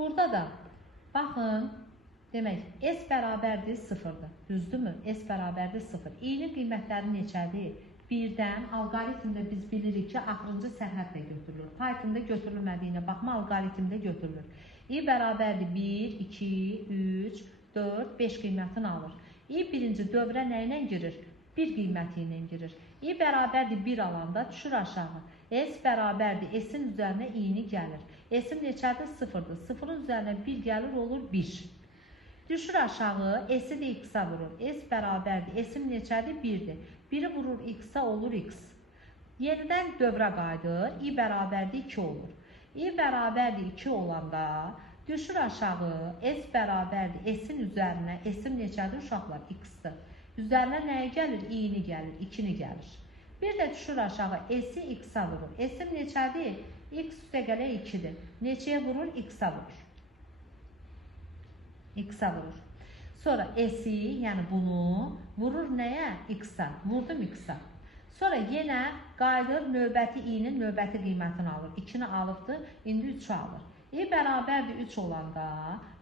Burada da baxın, demək, S bərabərdir 0-dır. Düzdürmü? S bərabərdir 0. İ'nin qiymətləri neçədir? 1-dən alqoritmdə biz bilirik ki, axırıncı sərhədlə götürülür. Pythonda götürülmədiyinə baxma, alqoritmdə götürülür. I bərabərdir 1, 2, 3, 4, 5 qiymətini alır. I birinci dövrə nə ilə girir? 1 qiyməti ilə girir. I bərabərdir 1 alanda düşür aşağı. S bərabərdir S-in üzərinə i-ni gəlir. S-in neçədir? 0-dır. 0-ın üzərinə 1 gəlir, olur 1. Düşür aşağı, S-i də x-a vurur. S bərabərdir. S-in neçədir? 1-dir. 1-i vurur x-a, olur x. Yenidən dövrə qayıdır. I bərabərdir 2 olur. I bərabərdir 2 olanda düşür aşağı, S bərabərdir. S-in üzərinə, S-in neçədir uşaqlar? X-dır. Üzərinə nəyə gəlir? I-ni gəlir, 2-ni gəlir. Bir də düşür aşağı, S-i x-a vurur. S-in neçədir? X üstə gələk 2-dir. Neçəyə vurur? X-a vurur. X-a vurur. Sonra S-i, yəni bunu vurur nəyə? X-a. Vurdum X-a. Sonra yenə qayıdır, növbəti i-nin növbəti qiymətini alır. 2-ni alıbdır, indi 3-ü alır. I bərabərdir 3 olanda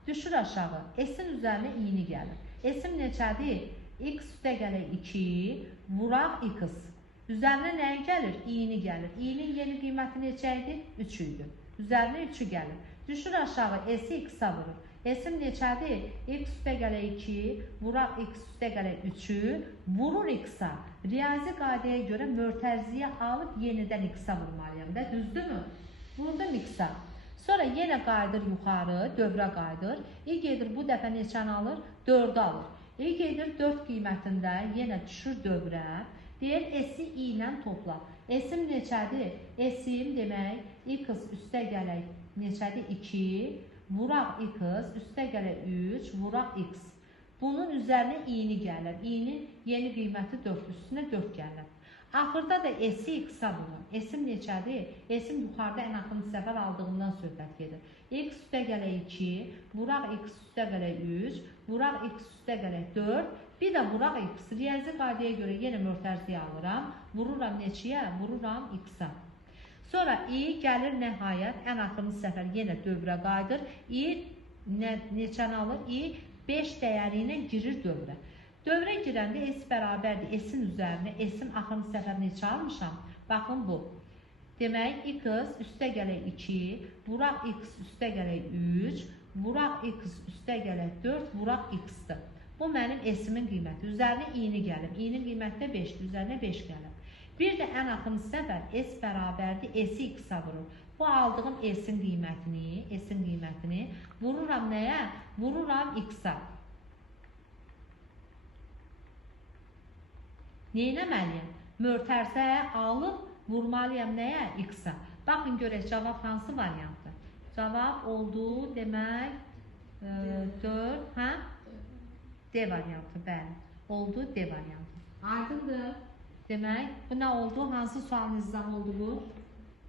düşür aşağı, S-in üzərinə i-ni gəlir. S-in neçədir? X üstə gələk 2, vuraq x. Üzərinə nəyə gəlir? I-ni gəlir. I-nin yeni qiyməti neçə idi? 3 idi. Üzərinə 3-ü gəlir. Düşür aşağı, S-i x-a vurur. S-in neçədir? X üstə gələk 2, vuraq x üstə gələk 3-ü, vurur x-a. Riyazi qaydaya görə mötərizəyə alıb yenidən x-a vurmalıyam da, düzdürmü? Vurdum x-a. Sonra yenə qayıdır yuxarı, dövrə qayıdır. I gedir bu dəfə neçəni alır? 4-ü alır. I gedir 4 qiymətində, yenə düşür dövrə. Deyir, S-i i ilə topla. S-im neçədir? S-im demək, x üstə gələk neçədir? 2, vuraq x, üstə gələk 3, vuraq x. Bunun üzərinə i-ni gəlir. I-nin yeni qiyməti 4, üstünə 4 gəlir. Axırda da S-i x-a vurur. S-im neçədir? S-im yuxarıda ən axırıncı səfər aldığından söhbət gedir. X üstə gələk 2, vuraq x üstə gələk 3, vuraq x üstə gələk 4, bir də vuraq x. Riyazi qaydaya görə yenə mötərizəyə alıram. Vururam neçəyə? Vururam x-a. Sonra i gəlir nəhayət, ən axırıncı səfər yenə dövrə qayıdır. I neçəni alır? I 5 dəyəri ilə girir dövrə. Dövrə girəndə S bərabərdir. S-in üzərinə, S-in axırıncı səfər neçə almışam? Baxın bu. Demək, x üstə gələk 2, vuraq x üstə gələk 3, vuraq x üstə gələk 4, vuraq x-dır. Bu mənim S-imin qiyməti. Üzərinə i-ni gəlir. I-nin qiyməti də 5-dir. Üzərinə 5 gəlir. Bir də ən axırıncı səfər S bərabərdir. S-i x-a vurur. Bu aldığım S-in qiymətini vururam nəyə? Vururam x-a. Neynəməliyəm? Mötərizəyə alıb vurmalıyam nəyə? X-a. Baxın görək, cavab hansı variantdır? Cavab oldu, demək, 4, hə? D variantı, bəli. Oldu, D variantı. Aydındır. Demək, bu nə oldu? Hansı sualın izahı oldu bu?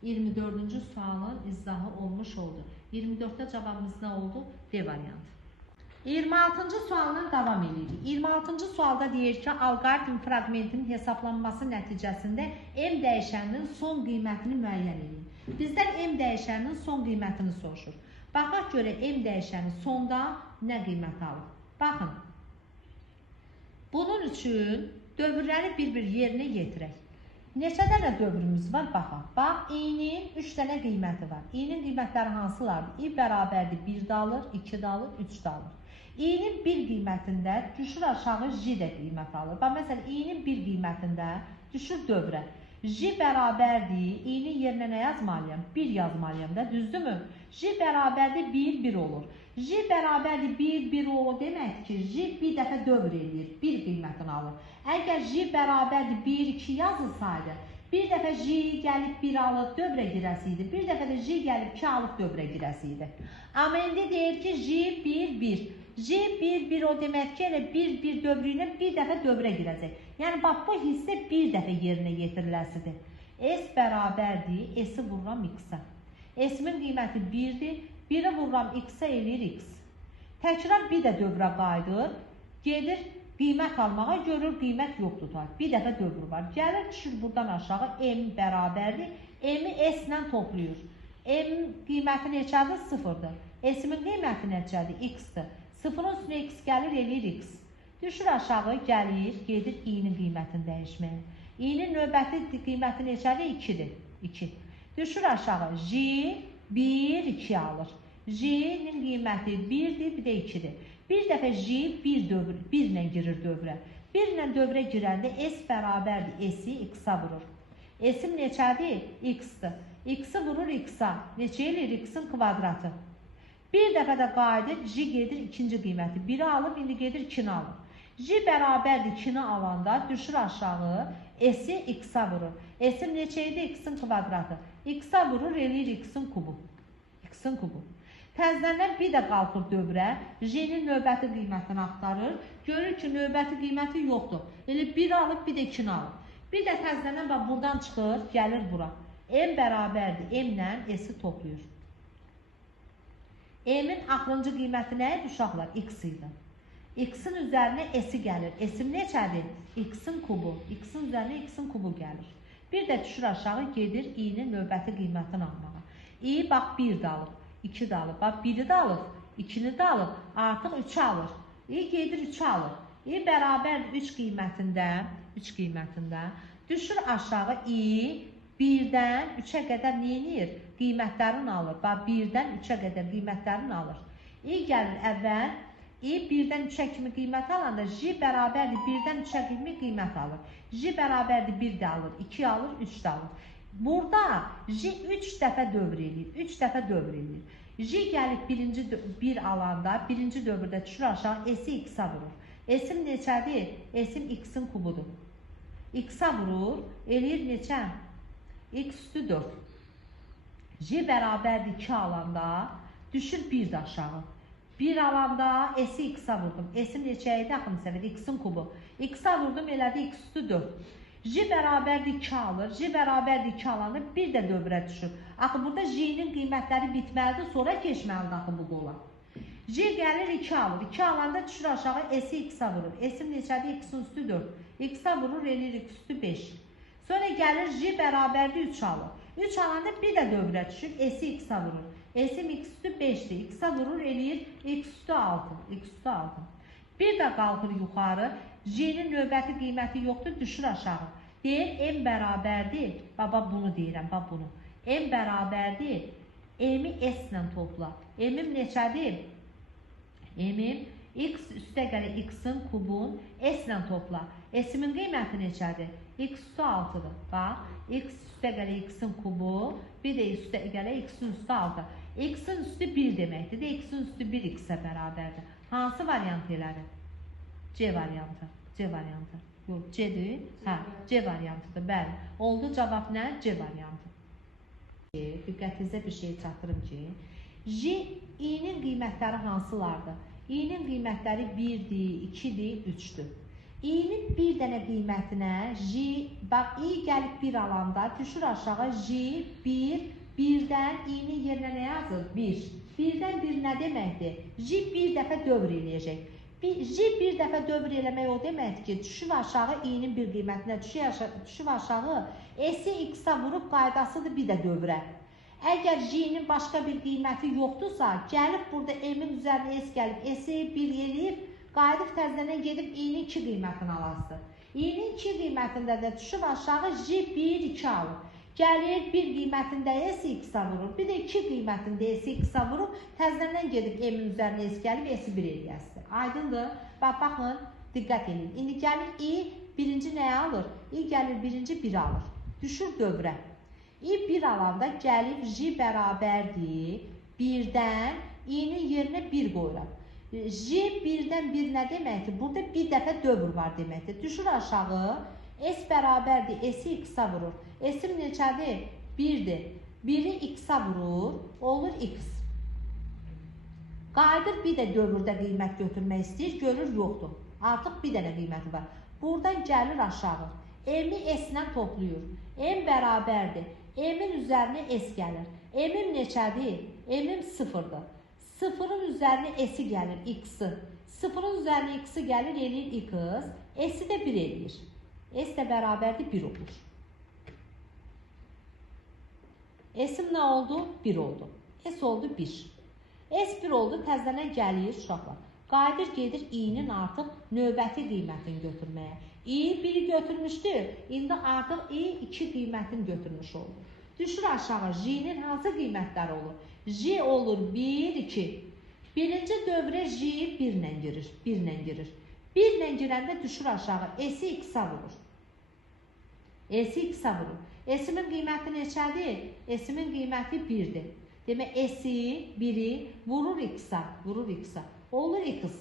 24-cü sualın izahı olmuş oldu. 24-də cavabımız nə oldu? D variantı. 26-cı sualdan davam edirik. 26-cı sualda deyir ki, alqoritm fraqmentinin hesablanması nəticəsində M dəyişəninin son qiymətini müəyyən edin. Bizdən M dəyişəninin son qiymətini soruşur. Baxaq görə M dəyişəni sonda nə qiymət alır? Baxın. Bunun üçün dövrləri bir-bir yerinə yetirək. Neçə dənə dövrümüz var? Baxaq. Bax, i-nin 3 dənə qiyməti var. I-nin qiymətləri hansılardır? I bərabərdir 1 də alır, 2 də alır, 3 də alır. I-nin 1 qiymətində düşür aşağı J də qiymət alır. Bax, məsələn, i-nin 1 qiymətində düşür dövrə. J bərabərdir, i-nin yerinə nə yazmalıyam? 1 yazmalıyam da, düzdürmü? J bərabərdir 1, 1 olur. J bərabərdir 1, 1 olur demək ki, J bir dəfə dövr edir, 1 qiymətini alır. Əgər J bərabərdir 1, 2 yazılsaydı, bir dəfə J gəlib 1 alıb dövrə girəsiydi, bir dəfə də J gəlib 2 alıb dövrə girəsiydi. Amma indi deyir ki, J 1, 1. J 1, 1 o demək ki, elə 1, 1 dövrü ilə bir dəfə dövrə girəcək. Yəni, bax, bu hissə bir dəfə yerinə yetiriləsidir. S bərabərdir, S-i vururam X-a. S-min qiyməti 1-dir, 1-i vururam X-a eləyir X. Təkrar bir də dövrə qayıdır, gedir qiymət almağa, görür qiymət yoxdur. Bir dəfə dövrü var. Gəlir, düşür buradan aşağı, M bərabərdir, M-i S ilə toplayır. M qiyməti neçədir? 0-dır. S-in qiyməti necədir? X-dir. 0-ın üstünə x gəlir, eləyir x. Düşür aşağı, gəlir, gedir i-nin qiymətini dəyişməyə. I-nin növbəti qiyməti necədir? 2-dir. 2. Düşür aşağı, j 1, 2 alır. J-nin qiyməti 1-dir, bir də 2-dir. Bir dəfə j 1 ilə girir dövrə. 1 ilə dövrə girəndə s bərabərdir, s-i x-a vurur. S-im neçədir? X-dir. X-i vurur x-a. Neçə eləyir? X-in kvadratı. Bir dəfə də qayıdır, j gedir ikinci qiyməti. 1-i alıb, indi gedir 2-ni alır. J bərabərdir 2-ni alanda düşür aşağı, s-i x-a vurur. S-im neçə idi? X-in kvadratı. X-a vurur, eləyir x-in kubu. X-in kubu. Təzədən bir də qalxır dövrə, j-nin növbəti qiymətini axtarır. Görür ki, növbəti qiyməti yoxdur. Elə 1 alıb, bir də 2-ni alır. Bir də təzədən buradan çıxır, gəlir bura. M bərabərdir, M-lə S-i toplayır. M-in axırıncı qiyməti nə idi uşaqlar? X idi. X-in üzərinə S-i gəlir. S-im neçədir? X-in kubu. X-in üzərinə X-in kubu gəlir. Bir də düşür aşağı, gedir i-nin növbəti qiymətini almağa. I, bax, 1 də alır. 2 də alır. Bax, 1-i də alır, 2-ni də alır, artıq 3-ü alır. I gedir 3-ü alır. I bərabərdir 3 qiymətində. Düşür aşağı i 1-dən 3-ə qədər neyinir? Qiymətlərini alır. Bax, 1-dən 3-ə qədər qiymətlərini alır. I gəlir əvvəl, i 1-dən 3-ə kimi qiymət alanda j bərabərdir 1-dən 3-ə kimi qiymət alır. J bərabərdir 1 də alır, 2 alır, 3 də alır. Burada j 3 dəfə dövr eləyir. 3 dəfə dövr eləyir. J gəlib birinci bir alanda, birinci dövrdə düşür aşağı, s-i x-a vurur. S-im neçədir? S-im x-in kubudur. X-a vurur, eləyir neçə? X üstü 4. J bərabərdir 2 alanda, düşür 1 də aşağı. 1 alanda s-i x-a vurdum. S-im neçə idi? Axın səvəd, x-in kubu. X-a vurdum, elədi x üstü 4. J bərabərdir 2 alır. J bərabərdir 2 alanda bir də dövrə düşür. Axı burada J-nin qiymətləri bitməlidir, sonra keçməlidir axı bu qola. J gəlir 2 alır. 2 alanda düşür aşağı, S-i x-a vurur. S-im neçədir? X-in üstü 4. X-a vurur, eləyir x üstü 5. Sonra gəlir J bərabərdir 3 alır. 3 alanda bir də dövrə düşür, S-i x-a vurur. S-im x üstü 5'dir. X-a vurur, eləyir x üstü 6. X üstü 6. Bir də qalxır yuxarı. J-nin növbəti qiyməti yoxdur, düşür aşağı. Deyir, M bərabərdir. Baba bunu deyirəm, bax bunu. M bərabərdir. M-i S ilə topla. M-im neçədir? M-im x üstə gəlir x-in kubun S ilə topla. S-imin qiyməti neçədir? X üstü 6'dır. Bax, x üstə gəlir x-in kubu, bir də üstə gəlir x-in üstü 6. X-in üstü 1 deməkdir. X-in üstü 1 x-ə bərabərdir. Hansı variant elədir? C variantı. C variantı. Yox, C-dir. Hə, C variantıdır. Bəli. Oldu cavab nə? C variantı. Diqqətinizə bir şey çatdırım ki, J, i-nin qiymətləri hansılardır? I-nin qiymətləri 1-dir, 2-dir, 3-dür. I-nin bir dənə qiymətinə J, bax, i gəlib 1 alanda düşür aşağı J, 1, 1-dən i-nin yerinə nə yazır? 1. 1-dən 1 nə deməkdir? J bir dəfə dövr eləyəcək. J bir dəfə dövr eləmək o deməkdir ki, düşür aşağı i-nin bir qiymətinə, düşür aşağı s-i x-a vurub qaydasıdır bir də dövrə. Əgər j-nin başqa bir qiyməti yoxdursa, gəlib burada m-in üzərinə s gəlib, s-i 1 eləyib, qayıdıb təzədən gedib i-nin 2 qiymətini alasıdır. I-nin 2 qiymətində də düşür aşağı j 1, 2 alır. Gəlir bir qiymətində s-i x-a vurur, bir də 2 qiymətində s-i x-a vurub, təzədən gedib m-in üzərinə s gəlib, s-i 1 eləyəsidir. Aydındır. Baxın, diqqət edin. İndi gəlir i birinci nəyə alır? I gəlir birinci 1 alır. Düşür dövrə. I 1 alanda gəlib j bərabərdir 1-dən i-nin yerinə 1 qoyuram. J 1-dən 1 nə deməkdir? Burada bir dəfə dövr var deməkdir. Düşür aşağı, s bərabərdir, s-i x-a vurur. S-im neçədir? 1-dir. 1-i x-a vurur, olur x. Qayıdır bir də dövrdə qiymət götürmək istəyir, görür yoxdur. Artıq bir dənə qiyməti var. Buradan gəlir aşağı. M-i S-lə toplayır. M bərabərdir. M-in üzərinə S gəlir. M-im neçədir? M-im 0'dır. 0'ın üzərinə S-i gəlir, X-i. 0'ın üzərinə X-i gəlir, eləyir X. S-i də 1 eləyir. S də bərabərdir 1 olur. S-im nə oldu? 1 oldu. S oldu 1. S1 oldu, təzədən gəlir uşaqlar. Qayıdır, gedir i-nin artıq növbəti qiymətini götürməyə. i1-i götürmüşdü, indi artıq i2 qiymətini götürmüş oldu. Düşür aşağı, j-nin hansı qiymətləri olur? J olur 1, 2. Birinci dövrə j 1 ilə girir, 1 ilə girir. 1 ilə girəndə düşür aşağı, s-i x-a vurur. S-i x-a vurur. S-imin qiyməti neçədir? S-imin qiyməti 1-dir. Demək, S-i, 1-i vurur x-a, vurur x-a. Olur x.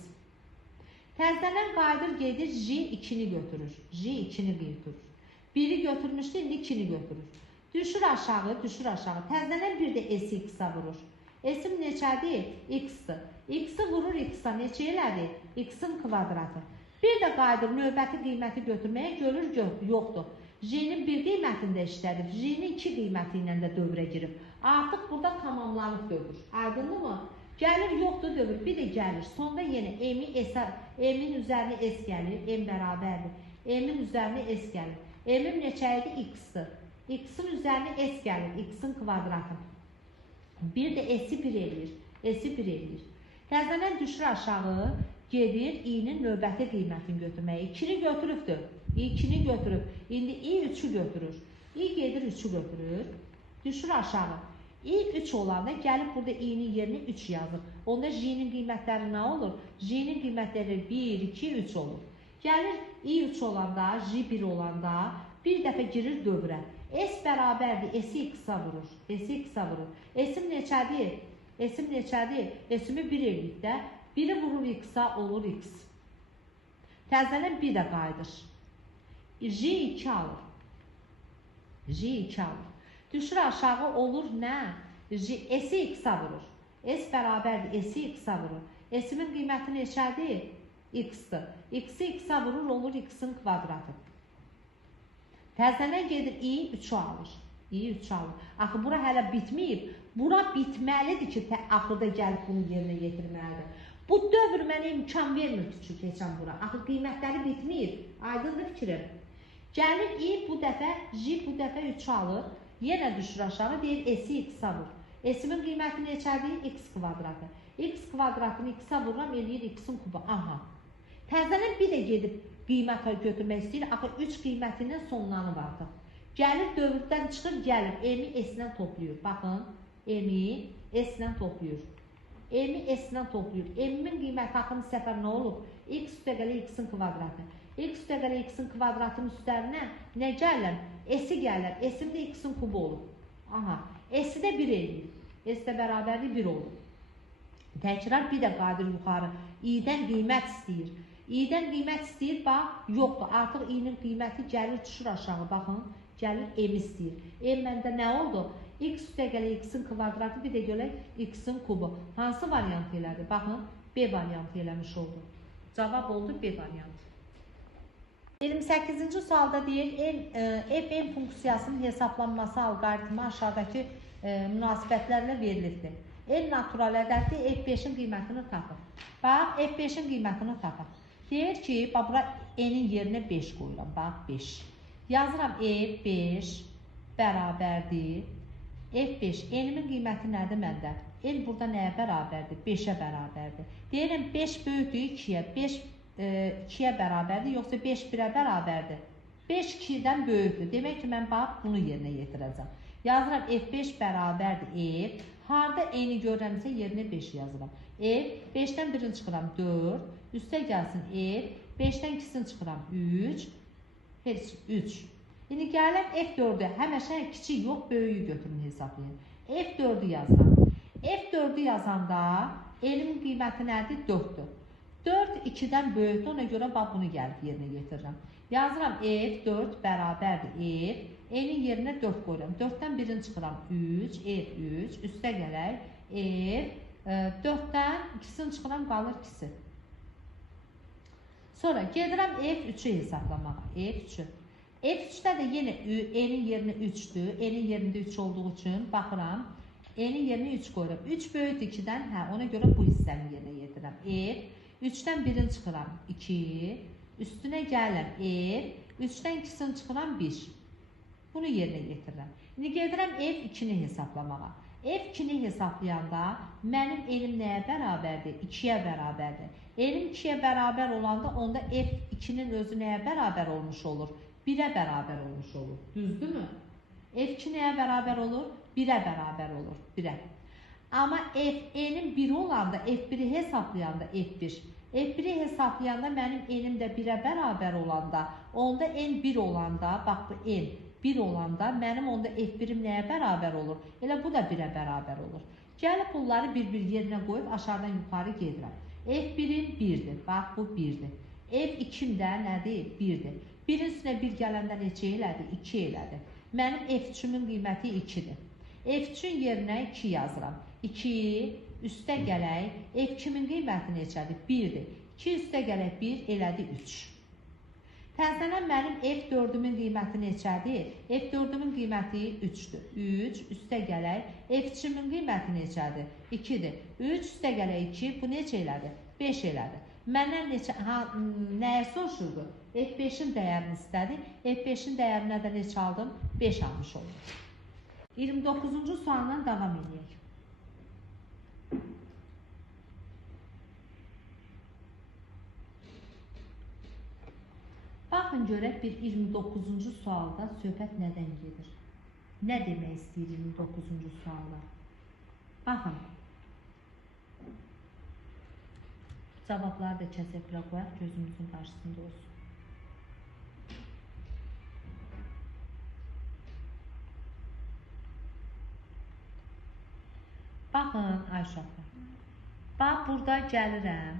Təzədən qayıdır, gedir, j2-ni götürür. j2-ni götürür. 1-i götürmüşdü, indi 2-ni götürür. Düşür aşağı, düşür aşağı. Təzədən bir də S-i x-a vurur. S-im neçədir? X-dir. X-i vurur x-a, neçə elədir? X-in kvadratı. Bir də qayıdır, növbəti qiyməti götürməyə görür, yoxdur. J-nin bir qiymətində işlədir, J-nin 2 qiyməti ilə də dövrə girib. Artıq burada tamamlanıb dövr. Aydındır mı? Gəlir, yoxdur dövr, bir də gəlir. Sonda yenə M-in üzərinə S gəlir, M bərabərdir. M-in üzərinə S gəlir. M-in neçə idi? X-dir. X-in üzərinə S gəlir, X-in kvadratı. Bir də S-i 1 eləyir, S-i 1 eləyir. Təzədən düşür aşağı, gedir, i-nin növbəti qiymətini götürməyə. 2-ni götürübdür. i2-ni götürüb, indi i3-ü götürür. i gedir 3-ü götürür, düşür aşağı. i3 olanda gəlib burada i-nin yerinə 3 yazır. Onda j-nin qiymətləri nə olur? J-nin qiymətləri 1, 2, 3 olur. Gəlir i3 olanda, j1 olanda bir dəfə girir dövrə. S bərabərdir, S-i x-a vurur. S-i x-a vurur. S-im neçədir? S-im neçədir? S-imi 1 eləyib də. 1-i vurur x-a, olur x. Təzədən bir də qayıdır. J2 alır. J2 alır. Düşür aşağı olur nə? S-i x-a vurur. S bərabərdir, S-i x-a vurur. S-imin qiyməti neçədir? X-dir. X-i x-a vurur, olur x-in kvadratı. Təzədən gedir, i3-ü alır. i3-ü alır. Axı, bura hələ bitməyib. Bura bitməlidir ki, axırda gəlib bunu yerinə yetirməlidir. Bu dövr mənə imkan vermir ki, keçən bura. Axı, qiymətləri bitməyib. Aydındır fikrim. Gəlir, i bu dəfə, j bu dəfə 3 alır. Yenə düşür aşağı, deyir, s-i x-a vur. S-imin qiyməti neçədir? X kvadratı. X kvadratını x-a vururam, eləyir x-in kubu. Aha. Təzədən bir də gedib qiymət götürmək istəyir. Axı, 3 qiymətinin sonlanıb artıq. Gəlir, dövrdən çıxır, gəlir. M-i S-lə toplayır. Baxın, M-i S-lə toplayır. M-i S-lə toplayır. M-in qiyməti axırın səfər nə olur? X üstəgələ x-in kvadratı. X üstəgələ x-in kvadratının üstərinə nə gəlir? S-i gəlir. S-in də x-in kubu olur. Aha. S-i də 1 eləyir. S də bərabərlik 1 olur. Təkrar bir də qadir yuxarı. i-dən qiymət istəyir. i-dən qiymət istəyir, bax, yoxdur. Artıq i-nin qiyməti gəlir, düşür aşağı. Baxın, gəlir, m istəyir. M məndə nə oldu? X üstəgələ x-in kvadratı, bir də görək, x-in kubu. Hansı variant elədi? Baxın, B variantı eləmiş oldu. Cavab oldu B variantı. 28-ci sualda deyir, f-n funksiyasının hesablanması alqoritmi aşağıdakı münasibətlərlə verilirdi. N natural ədəddir, f5-in qiymətini tapır. Bax, f5-in qiymətini tapır. Deyir ki, bura n-in yerinə 5 qoyuram, bax, 5. Yazıram f5 bərabərdir. f5, n-imin qiyməti nədir məndə? N burada nəyə bərabərdir? 5-ə bərabərdir. Deyirəm, 5 böyükdür 2-yə, 5 2-yə bərabərdir, yoxsa 5 1-ə bərabərdir. 5 2-dən böyükdür. Demək ki, mən bax, bunu yerinə yetirəcəm. Yazıram, f5 bərabərdir, f. Harada n-i görürəmsə, yerinə 5 yazıram. F, 5-dən 1-ini çıxıram, 4. Üstə gəlsin, f. 5-dən 2-sini çıxıram, 3. Heç, 3. İndi gələm, f4-ü, həməşə kiçik yox, böyüyü götürün, hesablayın. f4-ü yazıram. f4-ü yazanda, n-in qiyməti nədir? 4-dür. 4 2-dən böyükdür, ona görə bax bunu gəlib yerinə yetirirəm. Yazıram f4 bərabərdir f, n-in yerinə 4 qoyuram. 4-dən 1-ini çıxıram 3, f3, üstə gələk f, 4-dən 2-sini çıxıram, qalır 2-si. Sonra gedirəm f3-ü hesablamağa, f3-ü. f3-də də yenə n-in yerinə 3-dür, n-in yerində 3 olduğu üçün baxıram, n-in yerinə 3 qoyuram. 3 böyükdür 2-dən, ona görə bu hissəni yerinə yetirirəm. f 3-dən 1-ini çıxıram 2, üstünə gəlirəm f, 3-dən 2-sini çıxıram 1. Bunu yerinə yetirirəm. İndi gedirəm f2-ni hesablamağa. F2-ni hesablayanda mənim elim nəyə bərabərdir? 2-yə bərabərdir. Elim 2-yə bərabər olanda onda F2-nin özü nəyə bərabər olmuş olur? 1-ə bərabər olmuş olur. Düzdürmü? F2 nəyə bərabər olur? 1-ə bərabər olur. 1-ə. Amma F-N'in 1 olanda, F1-i hesablayanda F1. F1-i hesablayanda mənim N'im də 1-ə bərabər olanda, onda N 1 olanda, bax bu N 1 olanda mənim onda F1-im nəyə bərabər olur? Elə bu da 1-ə bərabər olur. Gəlib bunları bir-bir yerinə qoyub aşağıdan yuxarı gedirəm. F1-im 1-dir. Bax bu 1-dir. F2-im də nədir? 1-dir. 1-in üstünə 1 gələndə neçə elədi? 2 elədi. Mənim F3-ümün qiyməti 2-dir. F3-ün yerinə 2 yazıram. 2 üstə gələk. F2-min qiyməti neçədir? 1-dir. 2 üstə gələk 1 elədi 3. Təzələn mənim F4-ümün qiyməti neçədir? F4-ümün qiyməti 3-dür. 3 üstə gələk. F3-ümün qiyməti neçədir? 2-dir. 3 üstə gələk 2. Bu neçə elədi? 5 elədi. Məndən nəyə soruşurdu? F5-in dəyərini istədi. F5-in dəyərinə də neçə aldım? 5 almış olur. 29-cu sualdan davam edək. Baxın görək bir 29-cu sualda söhbət nədən gedir? Nə demək istəyir 29-cu sualda? Baxın. Cavabları da kəsəklə qoyaq, gözümüzün qarşısında olsun. Baxın, Ayşəfər. Bax, burada gəlirəm.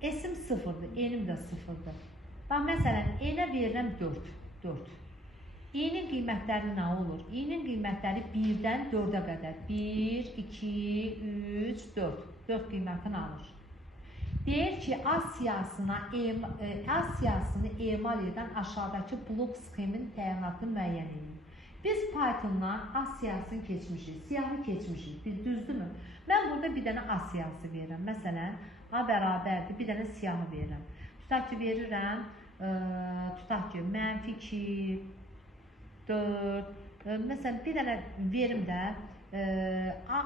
S-im 0-dır, N-im də 0-dır. Bax, məsələn, N-ə verirəm 4. I-nin qiymətləri nə olur? I-nin qiymətləri 1-dən 4-ə qədər. 1, 2, 3, 4. 4 qiymətini alır. Deyir ki, A siyahısını emal edən aşağıdakı blok sxemin təyinatını müəyyən edin. Biz Python'dan A siyahısını keçmişik, siyahı keçmişik, düzdürmü? Mən burada bir dənə A siyahısı verirəm. Məsələn, A bərabərdir, bir dənə siyahı verirəm. Tutaq ki, verirəm, tutaq ki, -2, 4, məsələn, bir dənə verim də,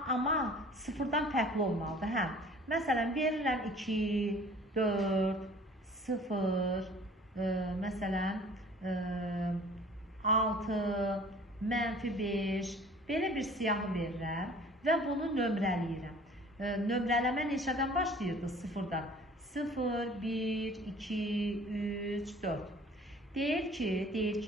amma sıfırdan fərqli olmalıdır, hə. Məsələn, verirəm 2, 4, 0, məsələn, 6, -5, belə bir siyahı verirəm və bunu nömrələyirəm. Nömrələmə neçədən başlayırdı? 0-dan. 0, 1, 2, 3, 4. Deyir ki,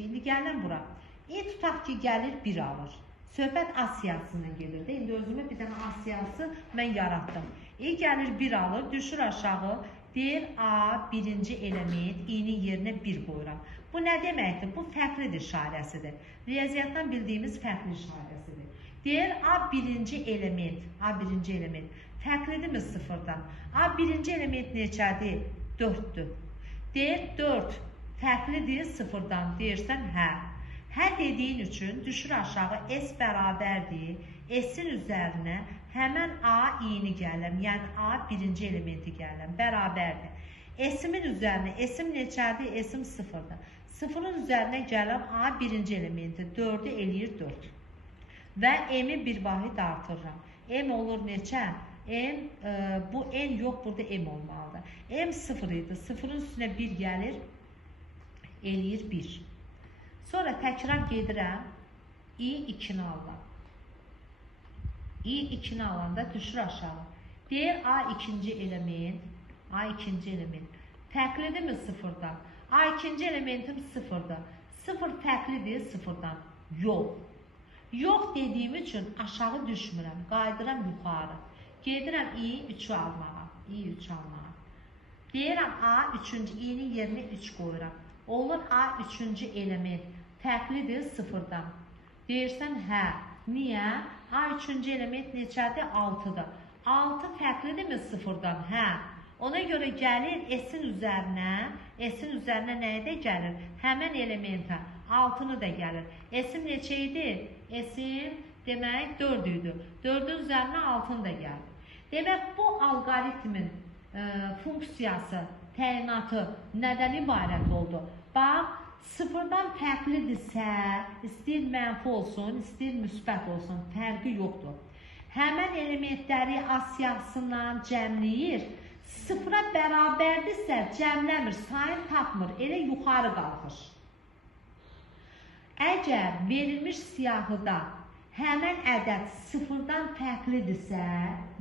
indi gələm bura. Tutaq ki, gəlir 1 alır. Söhbət A siyahısından gedir. İndi özümə bir dənə A siyahısı mən yaratdım. Gəlir 1 alır, düşür aşağı. Deyir A birinci element, i-nin yerinə 1 qoyuram. Bu nə deməkdir? Bu fərqlidir işarəsidir. Riyaziyyatdan bildiyimiz fərqli işarəsidir. Deyir A birinci element. Fərqlidirmi 0-dan? A birinci element neçədir? 4-dür. Deyir 4 fərqlidir 0-dan. Deyirsən hə. Hə dediyin üçün düşür aşağı S bərabərdir. S-in üzərinə həmən A i-ni gələm. Yəni A birinci elementi gələm. Bərabərdir. S-imin üzərinə, S-im neçədir? S-im 0-dır. 0-ın üzərinə gələm A birinci elementi. 4-ü eləyir 4. Və M-i bir vahid artırıram. M olur neçə? M, bu N yox, burada M olmalıdır. M 0 idi. 0-ın üstünə 1 gəlir, eləyir 1. Sonra təkrar gedirəm, I2-ni alıram. I2-ni alanda düşür aşağı. Deyir A ikinci element, fərqlidirmi 0-dan? A ikinci elementim 0-dır. 0 fərqlidir 0-dan. Yox. Yox dediyim üçün aşağı düşmürəm, qaydıram yuxarı. Gedirəm I3-ü almağa. Deyirəm A3-cü, i-nin yerinə 3 qoyuram. Olur A3-cü element fərqlidir 0-dan. Deyirsən hə. Niyə? A3-cü element neçədir? 6-dır. 6 fərqlidirmi 0-dan? Hə. Ona görə gəlir S-in üzərinə nəyə də gəlir? Həmən elementə 6-nı da gəlir. S-im neçə idi? S-im demək 4 idi. 4-ün üzərinə 6-nı da gəlir. Demək bu alqoritmin funksiyası, təyinatı nədən ibarət oldu? Bax, sıfırdan fərqlidirsə, istəyir mənfi olsun, istəyir müsbət olsun, fərqi yoxdur. Həmən elementləri A siyahısından cəmləyir, sıfıra bərabərdirsə cəmləmir, sayın tapmır, elə yuxarı qalxır. Əgər verilmiş siyahıda həmən ədəd sıfırdan fərqlidirsə,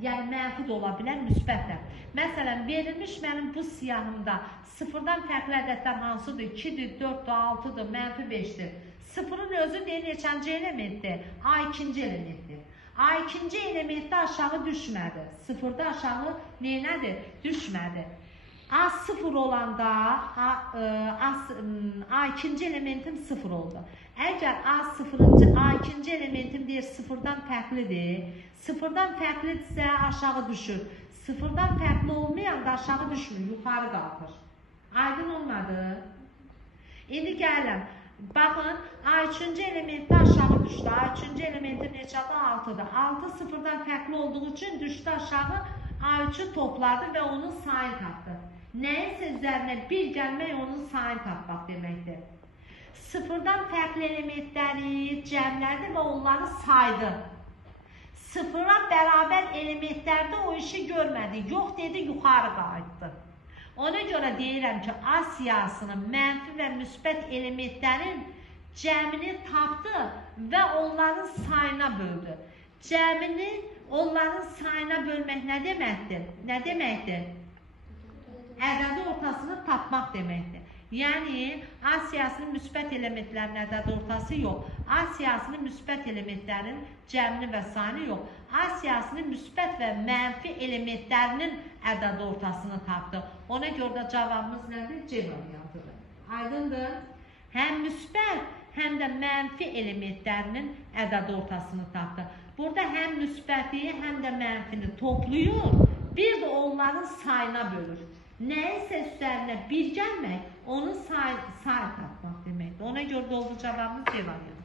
yəni mənfi də ola bilər, müsbət də. Məsələn, verilmiş mənim bu siyahımda sıfırdan fərqli ədədlər hansıdır? 2-dir, 4-dür, 6-dır, mənfi 5-dir. Sıfırın özü neçənci elementdir? A ikinci elementdir. A ikinci elementdə aşağı düşmədi. Sıfırda aşağı neynədir? Düşmədi. A sıfır olanda A ikinci elementim sıfır oldu. Əgər A ikinci elementim deyir sıfırdan fərqlidir, sıfırdan fərqlidirsə aşağı düşür. Sıfırdan fərqli olmayan da aşağı düşmür, yuxarı qalxır. Aydın olmadı? İndi gələm. Baxın, A3-cü elementdə aşağı düşdü. A3-cü elementin neçədir? 6-dır. 6 sıfırdan fərqli olduğu üçün düşdü aşağı, A3-ü topladı və onun sayını tapdı. Nəyinsə üzərinə bir gəlmək onun sayını tapmaq deməkdir. Sıfırdan fərqli elementləri cəmlədi və onları saydı. Sıfıra bərabər elementlərdə o işi görmədi. Yox dedi, yuxarı qayıtdı. Ona görə deyirəm ki, A siyahısının mənfi və müsbət elementlərin cəmini tapdı və onların sayına böldü. Cəmini onların sayına bölmək nə deməkdir? Nə deməkdir? Ədədi ortasını tapmaq deməkdir. Yəni, A siyahısının müsbət elementlərin ədədi ortası yox. A siyahısının müsbət elementlərin cəmini və sayını yox. A siyahısının müsbət və mənfi elementlərinin ədədi ortasını tapdı. Ona görə də cavabımız nədir? C variantıdır. Aydındır? Həm müsbət, həm də mənfi elementlərinin ədədi ortasını tapdı. Burada həm müsbəti, həm də mənfini toplayır, bir də onların sayına bölür. Nəyinsə üzərinə bir gəlmək, onun sayı tapmaq deməkdir. Ona görə də oldu cavabımız C variantı.